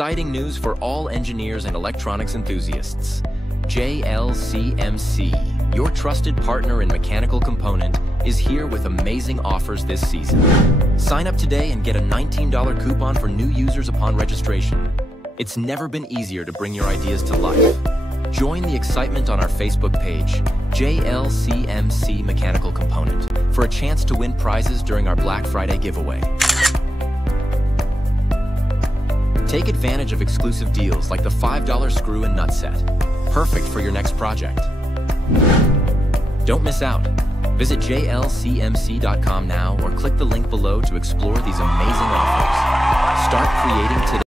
exciting news for all engineers and electronics enthusiasts. JLCMC, your trusted partner in mechanical component, is here with amazing offers this season. Sign up today and get a $19 coupon for new users upon registration. It's never been easier to bring your ideas to life. Join the excitement on our Facebook page, JLCMC Mechanical Component, for a chance to win prizes during our Black Friday giveaway. Take advantage of exclusive deals like the $5 screw and nut set, perfect for your next project. Don't miss out. Visit jlcmc.com now or click the link below to explore these amazing offers. Start creating today.